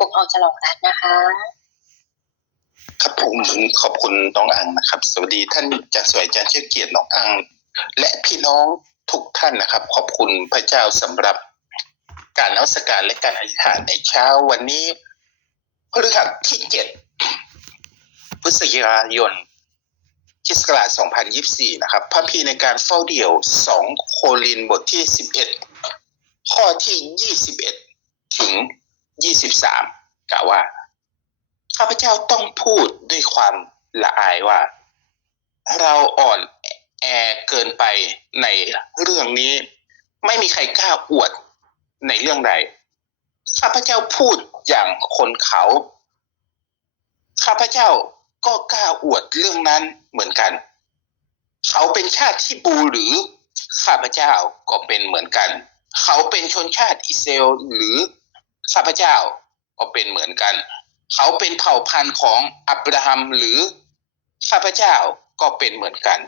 ปกครองฉลองรัตน์นะคะ ครับผมขอบคุณน้องอังนะครับ สวัสดีท่านจารย์สวยจารย์เชิดเกียรติน้องอัง และพี่น้องทุกท่านนะครับ ขอบคุณพระเจ้าสำหรับการนมัสการและการอธิษฐานในเช้าวันนี้พฤหัสที่เจ็ดพฤศจิกายนคิสต์ศักราช2024 นะครับ พระพีในการเฝ้าเดี่ยว 2 โครินบทที่ 11 ข้อที่ 21 ถึง 23กล่าวว่าข้าพเจ้าต้องพูดด้วยความละอายว่า เราอ่อนแอเกินไปในเรื่องนี้ ไม่มีใครกล้าอวดในเรื่องใดข้าพเจ้าพูดอย่างคนเขา ข้าพเจ้าก็กล้าอวดเรื่องนั้นเหมือนกัน เขาเป็นชาติที่บูหรือ ข้าพเจ้าก็เป็นเหมือนกัน เขาเป็นชนชาติอิสเอลหรือ ข้าพเจ้าก็เป็นเหมือนกัน เขาเป็นเผ่าพันธุ์ของอับราฮัมหรือข้าพเจ้าก็เป็นเหมือนกัน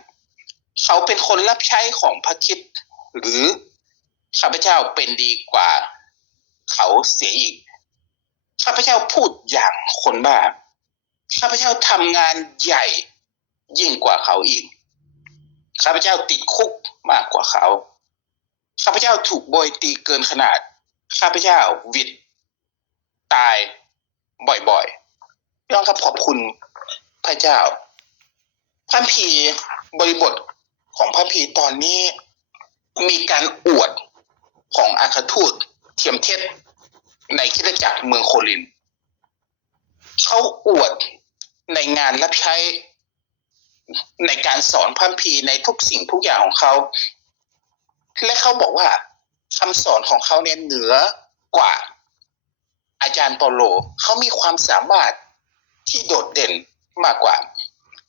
เขาเป็นคนรับใช้ของพระคิดหรือข้าพเจ้าเป็นดีกว่า เขาเสียอีกข้าพเจ้าพูดอย่างคนบ้าข้าพเจ้าทำงานใหญ่ยิ่งกว่าเขาอีกข้าพเจ้าติดคุกมากกว่าเขาข้าพเจ้าถูกโบยตีเกินขนาดข้าพเจ้าวิด ตายบ่อยๆพี่น้องครับขอบคุณพระเจ้าพระคัมภีบริบทของพระคัมภีตอนนี้มีการอวดของอาคาทูตเทียมเท็จในคริสตจักรเมืองโคริน เขาอวดในงานรับใช้ในการสอนพระคัมภีในทุกสิ่งทุกอย่างของเขา และเขาบอกว่าคำสอนของเขาเนี่ยเหนือกว่า อาจารย์เปาโลเขามีความสามารถที่โดดเด่นมากกว่า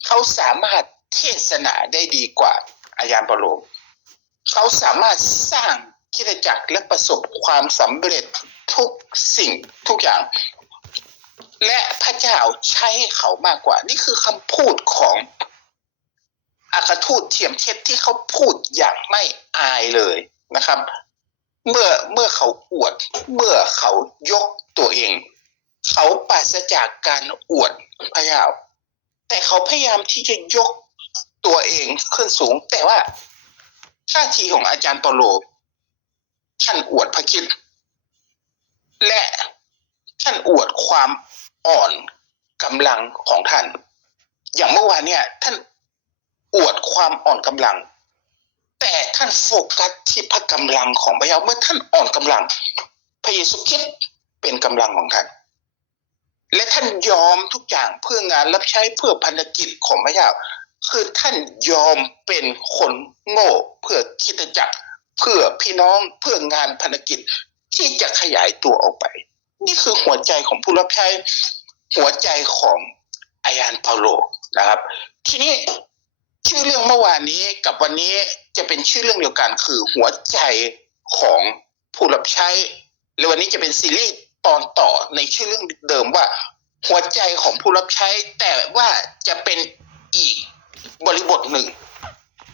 เขาสามารถเทศนาได้ดีกว่าอาจารย์เปาโลเขาสามารถสร้างคริสตจักรและประสบความสำเร็จทุกสิ่งทุกอย่าง และพระเจ้าใช้เขามากกว่า นี่คือคำพูดของอาคาทูตเทียมเท็จที่เขาพูดอย่างไม่อายเลยนะครับ เมื่อเมื่อเขาอวด เมื่อเขายกตัวเอง เขาปราศจากการอวดพระเจ้าแต่เขาพยายามที่จะยกตัวเองขึ้นสูง แต่ว่าท่าทีของอาจารย์เปโลท่านอวดพระคิด และท่านอวดความอ่อนกำลังของท่าน อย่างเมื่อวานเนี่ย ท่านอวดความอ่อนกำลัง แต่ท่านโฟกัสที่พระกำลังของพระเจ้าเมื่อท่านอ่อนกำลัง พระเยซูคริสต์เป็นกำลังของท่านและท่านยอมทุกอย่างเพื่องานรับใช้เพื่อพันธกิจของพระเจ้า คือท่านยอมเป็นคนโง่เพื่อคิดจักร เพื่อพี่น้องเพื่องานพันธกิจที่จะขยายตัวออกไป นี่คือหัวใจของผู้รับใช้หัวใจของอายานเปาโลนะครับ ทีนี้ชื่อเรื่องเมื่อวานนี้กับวันนี้ จะเป็นชื่อเรื่องเดียวกันคือหัวใจของผู้รับใช้และวันนี้จะเป็นซีรีส์ตอนต่อในชื่อเรื่องเดิมว่า หัวใจของผู้รับใช้ แต่ว่าจะเป็นอีกบริบทหนึ่ง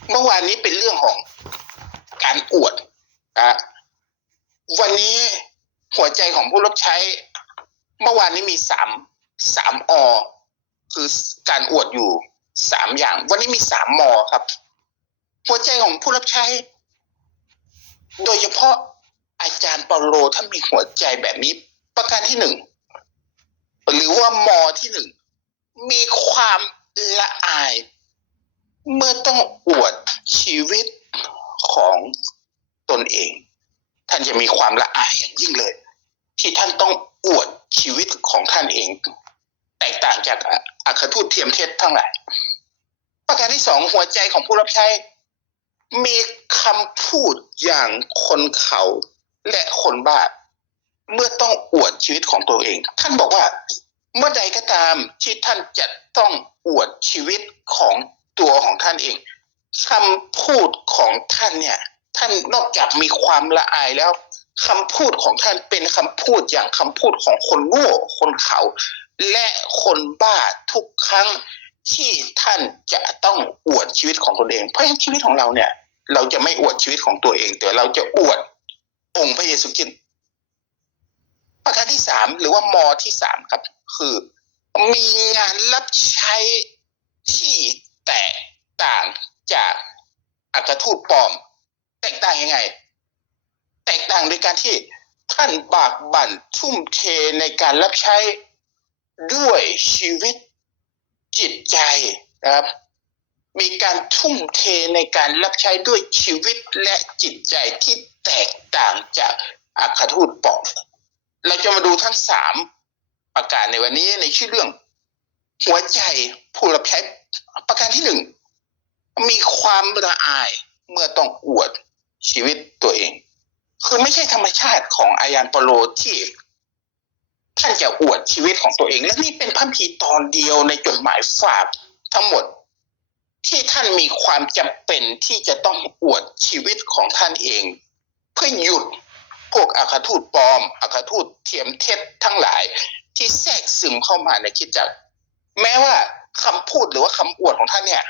เมื่อวานนี้เป็นเรื่องของการอวดนะวันนี้หัวใจของผู้รับใช้ เมื่อวานนี้มีสามสามอ คือการอวดอยู่สามอย่าง วันนี้มีสามมอครับ หัวใจของผู้รับใช้ โดยเฉพาะอาจารย์เปาโลท่ามีหัวใจแบบนี้ ประการที่หนึ่งหรือว่ามอที่หนึ่งมีความละอาย เมื่อต้องอวดชีวิตของตนเอง ท่านจะมีความละอายอย่างยิ่งเลย ที่ท่านต้องอวดชีวิตของท่านเอง แตกต่างจากอาคาทูตเทียมเท็จทั้งหลายประการที่สองหัวใจของผู้รับใช้ มีคำพูดอย่างคนเขาและคนบ้าเมื่อต้องอวดชีวิตของตัวเอง ท่านบอกว่า เมื่อใดก็ตามที่ท่านจะต้องอวดชีวิตของตัวของท่านเองคำพูดของท่านเนี่ย ท่านนอกจากมีความละอายแล้วคำพูดของท่านเป็นคำพูดอย่างคำพูดของคนโง่คนเขา และคนบ้าทุกครั้ง ที่ท่านจะต้องอวดชีวิตของตนเอง เพราะฉะนั้นชีวิตของเราเนี่ย เราจะไม่อวดชีวิตของตัวเอง แต่เราจะอวดองค์พระเยซูคริสต์ประการที่สามหรือว่ามอที่สามครับ คือมีงานรับใช้ที่แตกต่างจากอัครทูตปลอม แตกต่างยังไง แตกต่างโดยการที่ท่านบากบั่นทุ่มเทในการรับใช้ด้วยชีวิต จิตใจนะครับ มีการทุ่มเทในการรับใช้ด้วยชีวิตและจิตใจที่แตกต่างจากอัครทูตปอมเราจะมาดูทั้งสามประการในวันนี้ในชื่อเรื่อง หัวใจผู้รับใช้ประการที่หนึ่งมีความละอายเมื่อต้องอวดชีวิตตัวเอง คือไม่ใช่ธรรมชาติของอายานเปโลที่ ท่านจะอวดชีวิตของตัวเอง และนี่เป็นพระคัมภีตอนเดียวในจดหมายฝากทั้งหมด ที่ท่านมีความจำเป็นที่จะต้องอวดชีวิตของท่านเอง เพื่อหยุดพวกอาคาทูตปลอมอาคาทูตเทียมเท็จทั้งหลายที่แทรกซึมเข้ามาในคิดจักร แม้ว่าคำพูดหรือว่าคำอวดของท่านเนี่ย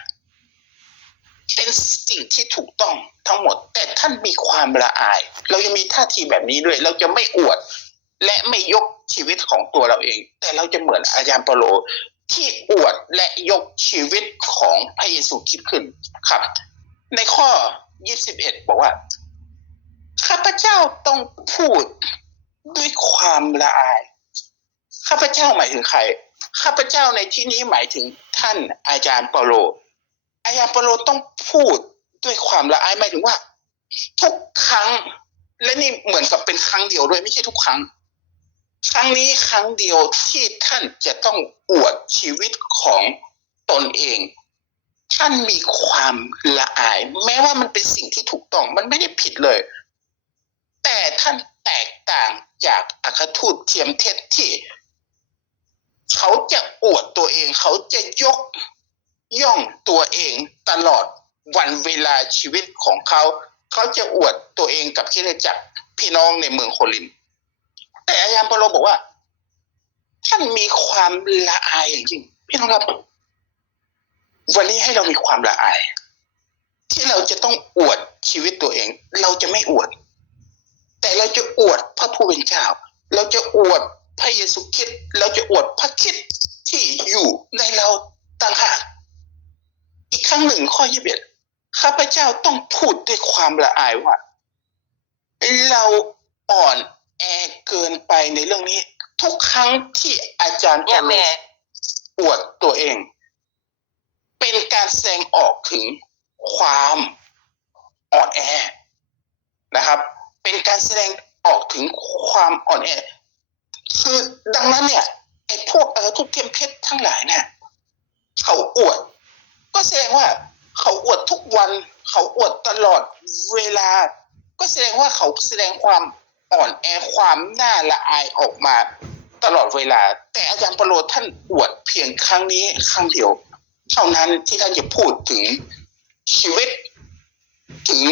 เป็นสิ่งที่ถูกต้องทั้งหมด แต่ท่านมีความละอาย เรายังมีท่าทีแบบนี้ด้วย เราจะไม่อวด และไม่ยกชีวิตของตัวเราเอง แต่เราจะเหมือนอาจารย์เปโลที่อวดและยกชีวิตของพระเยซูคริดขึ้นครับ ในข้อ 21 บอกว่า ข้าพเจ้าต้องพูดด้วยความละอาย ข้าพเจ้าหมายถึงใคร ข้าพเจ้าในที่นี้หมายถึงท่านอาจารย์เปโล อาจารย์เปโลต้องพูดด้วยความละอายหมายถึงว่า ทุกครั้งและนี่เหมือนกับเป็นครั้งเดียวด้วยไม่ใช่ทุกครั้ง ครั้งนี้ครั้งเดียวที่ท่านจะต้องอวดชีวิตของตนเอง ท่านมีความละอาย แม้ว่ามันเป็นสิ่งที่ถูกต้องมันไม่ได้ผิดเลย แต่ท่านแตกต่างจากอัครทูตเทียมเท็จที่ เขาจะอวดตัวเอง เขาจะยกย่องตัวเองตลอดวันเวลาชีวิตของเขา เขาจะอวดตัวเองกับคริสตจักพี่น้องในเมืองโคลิน แต่อาจารย์เปโลบอกว่า ท่านมีความละอายอย่างยิ่งพี่น้องครับ วันนี้ให้เรามีความละอาย ที่เราจะต้องอวดชีวิตตัวเอง เราจะไม่อวด แต่เราจะอวดพระผู้เป็นเจ้า เราจะอวดพระเยซูคริสต์เราจะอวดพระคริสต์ที่อยู่ในเราต่างหากอีกครั้งหนึ่งข้อยี่สิบเอ็ดข้าพเจ้าต้องพูดด้วยความละอายว่า เราอ่อน แอเกินไปในเรื่องนี้ ทุกครั้งที่อาจารย์เนี่ยโลแม่อวดตัวเอง เป็นการแสดงออกถึงความอ่อนแอนะครับ เป็นการแสดงออกถึงความอ่อนแอคือดังนั้นเนี่ยไอ้พวกเออทุกเทียมเพชรทั้งหลายเนี่ยเขาอวด ก็แสดงว่าเขาอวดทุกวัน เขาอวดตลอดเวลา ก็แสดงว่าเขาแสดงความ อ่อนแอความน่าละอายออกมาตลอดเวลา แต่อาจารย์ปรโรท่านอวดเพียงครั้งนี้ครั้งเดียว เท่านั้นที่ท่านจะพูดถึงชีวิต ถึง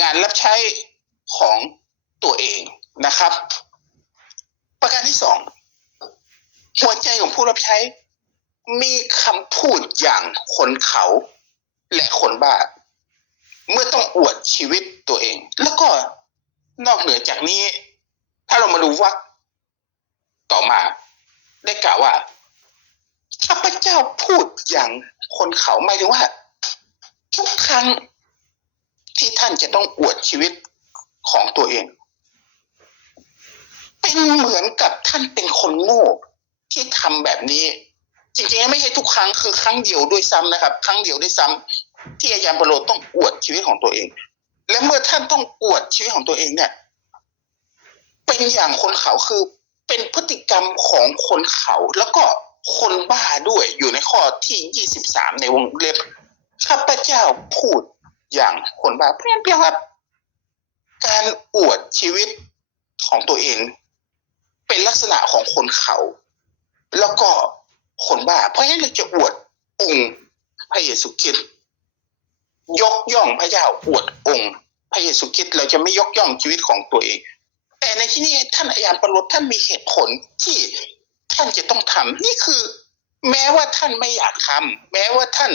งานรับใช้ของตัวเองนะครับ ประการที่สองหัวใจของผู้รับใช้ มีคำพูดอย่างคนเขาและคนบ้า เมื่อต้องอวดชีวิตตัวเอง แล้วก็ นอกเหนือจากนี้ ถ้าเรามาดูวักต่อมา ได้กล่าวว่าข้าพเจ้าพูดอย่างคนเขาหมายถึงว่า ทุกครั้งที่ท่านจะต้องอวดชีวิตของตัวเอง เป็นเหมือนกับท่านเป็นคนโง่ที่ทำแบบนี้ จริงๆไม่ใช่ทุกครั้งคือครั้งเดียวด้วยซ้ำนะครับ ครั้งเดียวด้วยซ้ำที่อาจารย์ปโรต้องอวดชีวิตของตัวเอง และเมื่อท่านต้องอวดชีวิตของตัวเองเนี่ย เป็นอย่างคนเขาคือเป็นพฤติกรรมของคนเขา แล้วก็คนบ้าด้วยอยู่ในข้อที่ยี่สิบสามในวงเล็บข้าพเจ้าพูดอย่างคนบ้าเพราะฉะนั้นเพียงว่าการอวดชีวิตของตัวเอง เป็นลักษณะของคนเขา แล้วก็คนบ้า เพราะฉะนั้นเราจะอวดองค์พระเยซูคริสต์ ยกย่องพระเจ้าอวดองค์ พระเยซูคริสต์เราจะไม่ยกย่องชีวิตของตัวเอง แต่ในที่นี้ท่านอาจาประลดท่านมีเหตุผลที่ท่านจะต้องทำนี่คือ แม้ว่าท่านไม่อยากทำแม้ว่าท่าน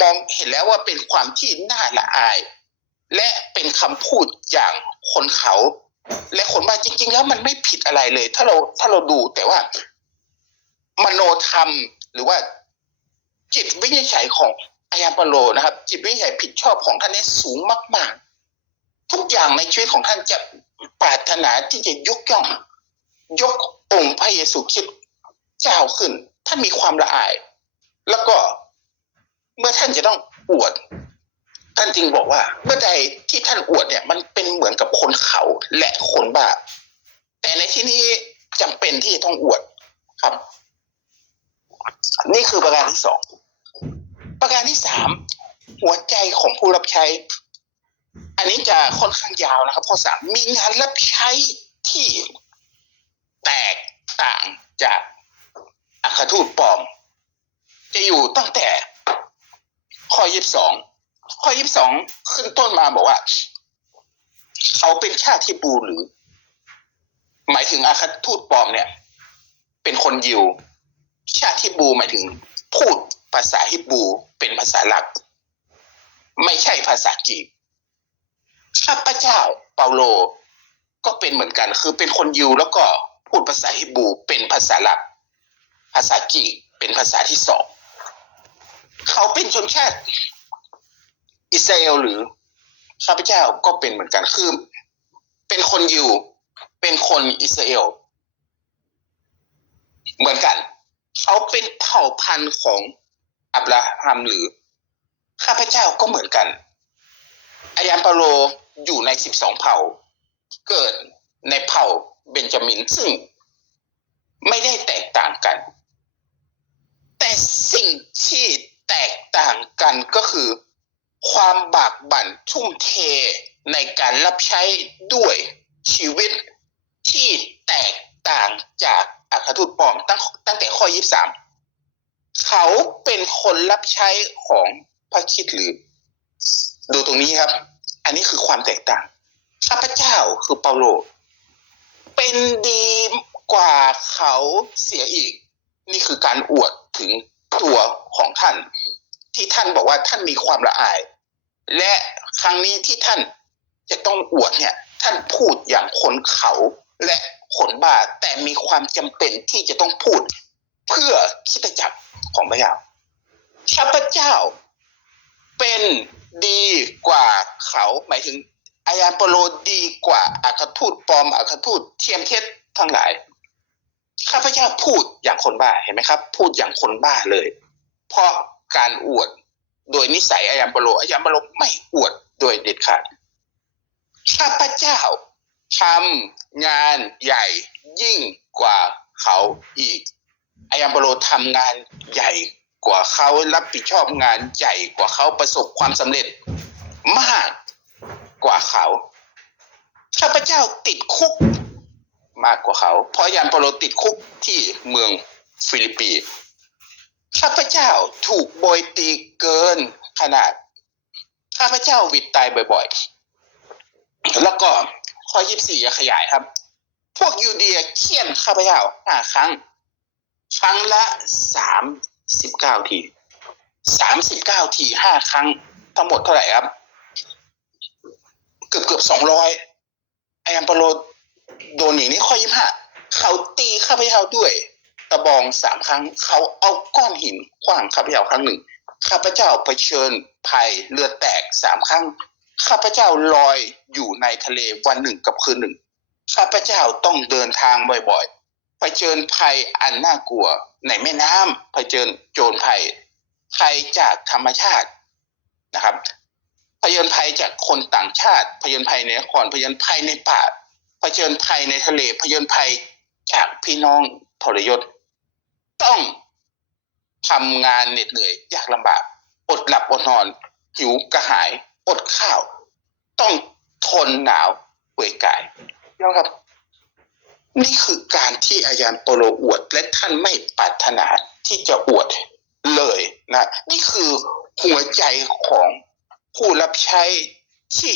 มองเห็นแล้วว่าเป็นความที่น่าละอาย และเป็นคำพูดอย่างคนเขา และคนบ้าจริง ๆ แล้วมันไม่ผิดอะไรเลย ถ้าเราถ้าเราดูแต่ว่า มโนธรรมหรือว่าจิตวินิจฉัยของ อายาปโลนะครับ จิตวินิจฉัยผิดชอบของท่านนี้สูงมากๆ ทุกอย่างในชีวิตของท่านจะปรารถนาที่จะยกย่อง ยกองค์พระเยซูคริสต์เจ้าขึ้น ท่านมีความละอาย แล้วก็เมื่อท่านจะต้องอวด ท่านจึงบอกว่า เมื่อใดที่ท่านอวดเนี่ย มันเป็นเหมือนกับคนเขาและคนบ้า แต่ในที่นี้จำเป็นที่ต้องอวดครับ นี่คือประการที่สอง ประการที่สามหัวใจของผู้รับใช้ อันนี้จะค่อนข้างยาวนะครับข้อสามมีงานรับใช้ที่แตกต่างจากอัครทูตปลอม จะอยู่ตั้งแต่ข้อยี่สิบสองข้อยี่สิบสองขึ้นต้นมาบอกว่า เขาเป็นชาติที่บูหรือ หมายถึงอาคาทูตปลอมเนี่ย เป็นคนยิว ชาติฮิบรูหมายถึงพูด ภาษาฮิบรูเป็นภาษาหลักไม่ใช่ภาษากรีกข้าพเจ้าเปาโลก็เป็นเหมือนกัน คือเป็นคนยิวแล้วก็พูดภาษาฮิบรูเป็นภาษาหลักภาษากรีกเป็นภาษาที่สองเขาเป็นชนชาติอิสราเอลหรือข้าพเจ้าก็เป็นเหมือนกันคือเป็นคนยิวเป็นคนอิสราเอลเหมือนกัน เขาเป็นเผ่าพันธุ์ของ อับราฮัมหรือ ข้าพเจ้าก็เหมือนกัน อายานเปาโลอยู่ในสิบสองเผ่า เกิดในเผ่าเบนจามินซึ่ง ไม่ได้แตกต่างกัน แต่สิ่งที่แตกต่างกันก็คือ ความบากบั่นทุ่มเทในการรับใช้ด้วยชีวิตที่แตกต่างจากอัครทูตปอมตั้งตั้งแต่ข้อ 23 เขาเป็นคนรับใช้ของพระคิดหรือ ดูตรงนี้ครับ อันนี้คือความแตกต่างข้าพเจ้าคือเปาโล เป็นดีกว่าเขาเสียอีก นี่คือการอวดถึงตัวของท่าน ที่ท่านบอกว่าท่านมีความละอาย และครั้งนี้ที่ท่านจะต้องอวดเนี่ย ท่านพูดอย่างคนเขาและคนบ้าแต่มีความจำเป็นที่จะต้องพูด เพื่อคิดจักรของพระเจ้าข้าพเจ้าเป็นดีกว่าเขาหมายถึงอายานโปโลดีกว่าอาคาทูตปลอมอาคาทูตเทียมเท็จทั้งหลายข้าพเจ้าพูดอย่างคนบ้าเห็นไหมครับ พูดอย่างคนบ้าเลย เพราะการอวดโดยนิสัยอายามปโลอายามปโลไม่อวดโดยเด็ดขาดข้าพเจ้าทำงานใหญ่ยิ่งกว่าเขาอีก อายามโปโลทำงานใหญ่กว่าเขารับผิดชอบงานใหญ่กว่าเขาประสบความสำเร็จมากกว่าเขาข้าพเจ้าติดคุกมากกว่าเขา เพราะยานโปโลติดคุกที่เมืองฟิลิปปีน์ข้าพเจ้าถูกโบยตีเกินขนาด ข้าพเจ้าวิดตายบ่อยๆ แล้วก็ข้อยี่สี่ขยายครับ พวกยูเดียเคี่ยนข้าพเจ้าห้าครั้ง ครั้งละสามสิบเก้าทีสามสิบเก้าทีห้าครั้ง ทั้งหมดเท่าไหร่ครับ เกือบเกือบสองร้อยไออัมโปโลโดนอย่างนี้ข้อยี่ห้าเขาตีข้าพเจ้าด้วยตะบองสามครั้ง เขาเอาก้อนหินขว้างข้าพเจ้าครั้งหนึ่งข้าพเจ้าเผชิญภัยเรือแตกสามครั้งข้าพเจ้าลอยอยู่ในทะเลวันหนึ่งกับคืนหนึ่งข้าพเจ้าต้องเดินทางบ่อยๆ เผชิญภัยอันน่ากลัว ในแม่น้ำเผชิญโจรภัยภัยจากธรรมชาตินะครับเผชิญภัยจากคนต่างชาติเผชิญภัยในนครเผชิญภัยในป่าเผชิญภัยในทะเลเผชิญภัยจากพี่น้องทรยศ ต้องทำงานเหน็ดเหนื่อยยากลำบากอดหลับอดนอน หิวกระหายอดข้าว ต้องทนหนาวเปื่อยกายนะครับ นี่คือการที่อาจารย์โปโลอวด และท่านไม่ปรารถนาที่จะอวดเลยนะนี่คือหัวใจของผู้รับใช้ที่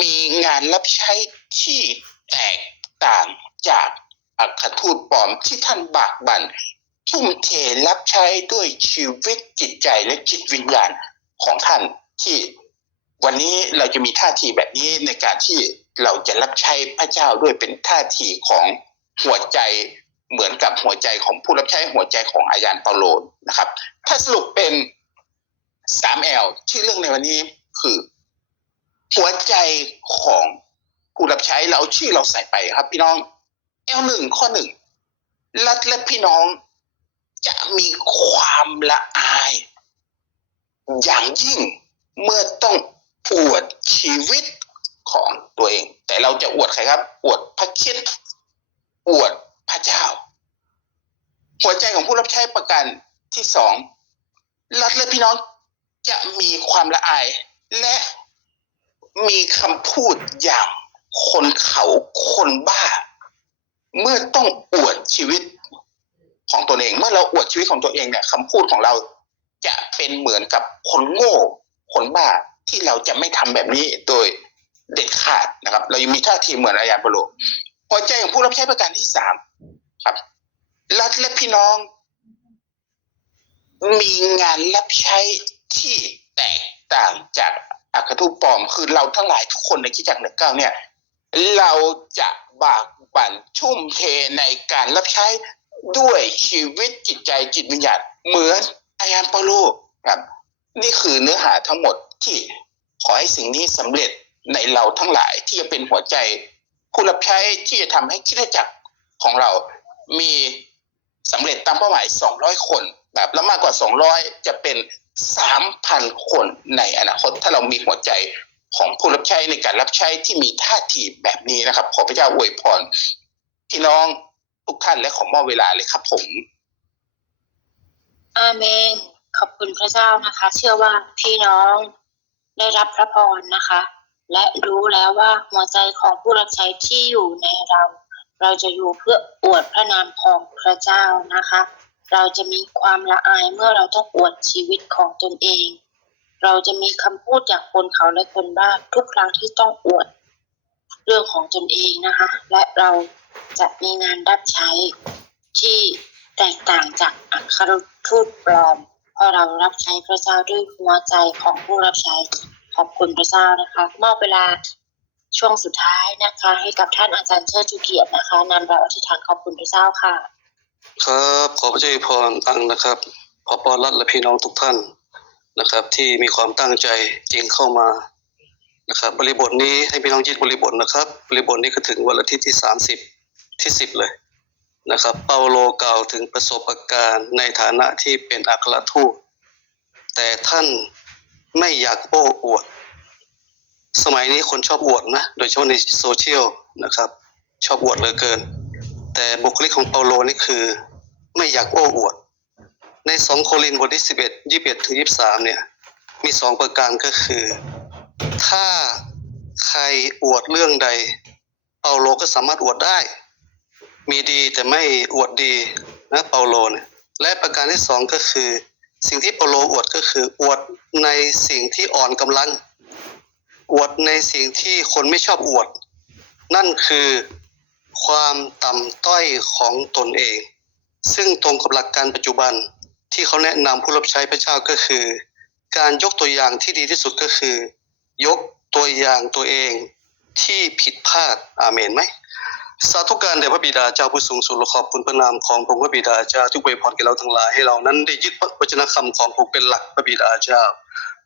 มีงานรับใช้ที่แตกต่างจากอัครทูตปลอมที่ท่านบากบั่นทุ่มเทรับใช้ด้วยชีวิตจิตใจและจิตวิญญาณของท่านที่วันนี้เราจะมีท่าทีแบบนี้ในการที่ เราจะรับใช้พระเจ้าด้วยเป็นท่าทีของหัวใจเหมือนกับหัวใจของผู้รับใช้หัวใจของอาจารย์เปาโลนะครับ ถ้าสรุปเป็นสามแอลชื่อเรื่องในวันนี้คือ หัวใจของผู้รับใช้เราเอาชื่อเราใส่ไปครับ พี่น้องแอลหนึ่งข้อหนึ่งรัฐและพี่น้องจะมีความละอาย อย่างยิ่งเมื่อต้องอวดชีวิต ของตัวเอง แต่เราจะอวดใครครับ อวดพระคิดอวดพระเจ้า หัวใจของผู้รับใช้ประการที่สองรัฐและพี่น้องจะมีความละอาย และมีคำพูดอย่างคนเขาคนบ้า เมื่อต้องอวดชีวิตของตัวเอง เมื่อเราอวดชีวิตของตัวเองเนี่ยคำพูดของเราจะเป็นเหมือนกับคนโง่คนบ้าที่เราจะไม่ทำแบบนี้โดย เด็ดขาดนะครับ เรายังมีท่าทีเหมือนอายาบโลหัวใจของผู้รับใช้ประการที่สามครับ รัฐและพี่น้อง มีงานรับใช้ที่แตกต่างจากอัครทูตปลอม คือเราทั้งหลายทุกคนในคิดจักรหนึ่งเก้าเนี่ย เราจะบากบั่นชุ่มเทในการรับใช้ด้วยชีวิตจิตใจจิตวิญญาณเหมือนอาจารย์เปาโลครับ นี่คือเนื้อหาทั้งหมดที่ขอให้สิ่งนี้สำเร็จ ในเราทั้งหลายที่จะเป็นหัวใจ ผู้รับใช้ที่จะทำให้คิดจักรของเรา มีสำเร็จตามเป้าหมาย 200 คนแบบแล้วมากกว่า 200 จะเป็น 3,000 คนในอนาคตถ้าเรามีหัวใจของผู้รับใช้ในการรับใช้ที่มีท่าทีแบบนี้นะครับ ขอพระเจ้าอวยพรพี่น้องทุกท่านและขอมอบเวลาเลยครับผมอาเมน ขอบคุณพระเจ้านะคะ เชื่อว่าพี่น้องได้รับพระพรนะคะ และรู้แล้วว่าหัวใจของผู้รับใช้ที่อยู่ในเรา เราจะอยู่เพื่ออวดพระนามของพระเจ้านะคะ เราจะมีความละอายเมื่อเราต้องอวดชีวิตของตนเอง เราจะมีคำพูดจากคนเขาและคนบ้าทุกครั้งที่ต้องอวดเรื่องของตนเองนะคะ และเราจะมีงานรับใช้ที่แตกต่างจากอัครทูตปลอม เพราะเรารับใช้พระเจ้าด้วยหัวใจของผู้รับใช้ ขอบคุณพระเจ้านะคะ มอบเวลาช่วงสุดท้ายนะคะ ให้กับท่านอาจารย์เชิดชูเกียรตินะคะนำเราอธิษฐานขอบคุณพระเจ้าค่ะ ครับขอพระเจ้าอวยพรอังนะครับพอปอรัฐและพี่น้องทุกท่านนะครับ ที่มีความตั้งใจจริงเข้ามานะครับ บริบทนี้ให้พี่น้องยึดบริบทนะครับ บริบทนี้ก็ถึงวันอาทิตย์ที่สามสิบที่สิบเลยนะครับ เปาโลกล่าวถึงประสบการณ์ในฐานะที่เป็นอัครทูตแต่ท่าน ไม่อยากโอ้อวด สมัยนี้คนชอบอวดนะ โดยเฉพาะในโซเชียลนะครับ ชอบอวดเหลือเกิน แต่บุคลิกของเปาโลนี่คือ ไม่อยากโอ้อวด ในสองโครินบทที่สิบเอ็ดยี่สิบเอ็ดถึงยี่สิบสามเนี่ย มีสองประการก็คือ ถ้าใครอวดเรื่องใด เปาโลก็สามารถอวดได้ มีดีแต่ไม่อวดดีนะเปาโลเนี่ยและประการที่สองก็คือ สิ่งที่เปโลอวดก็คือ อวดในสิ่งที่อ่อนกำลัง อวดในสิ่งที่คนไม่ชอบอวด นั่นคือความต่ำต้อยของตนเอง ซึ่งตรงกับหลักการปัจจุบันที่เขาแนะนำผู้รับใช้พระเจ้าก็คือ การยกตัวอย่างที่ดีที่สุดก็คือ ยกตัวอย่างตัวเองที่ผิดพลาดอาเมนไหม สาธุการแด่พระบิดาเจ้าผู้สูงสุดและขอบคุณพระนามของพระพระบิดาเจ้าที่อวยพรแก่เราทั้งหลายให้เรานั้นได้ยึดพระวจนะคำของพระเป็นหลักพระบิดาเจ้า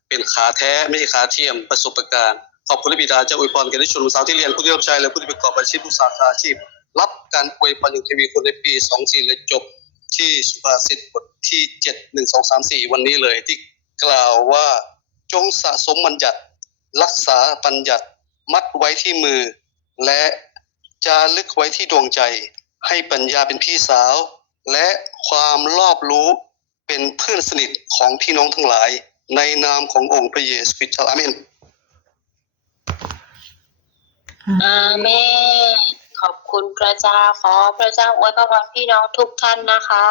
เป็นขาแท้ไม่ใช่ขาเทียมประสบการณ์ขอบคุณพระบิดาเจ้าอวยพรแก่ทุกชนสาวที่เรียนผู้ที่รับใช้และผู้ที่ประกอบอาชีพทุกสาขาอาชีพ รับการอวยพรอย่างทวีคูณในปี 24 และจบที่สุภาษิตบทที่ 7 1 2 3 4 วันนี้เลยที่กล่าวว่าจงสะสมบัญญัติ รักษาบัญญัติมัดไว้ที่มือและ จารึกไว้ที่ดวงใจ ให้ปัญญาเป็นพี่สาว และความรอบรู้เป็นเพื่อนสนิทของพี่น้องทั้งหลาย ในนามขององค์พระเยซูคริสต์เจ้าอาเมนอาเมนขอบคุณพระเจ้าขอพระเจ้าอวยพรพี่น้องทุกท่านนะคะ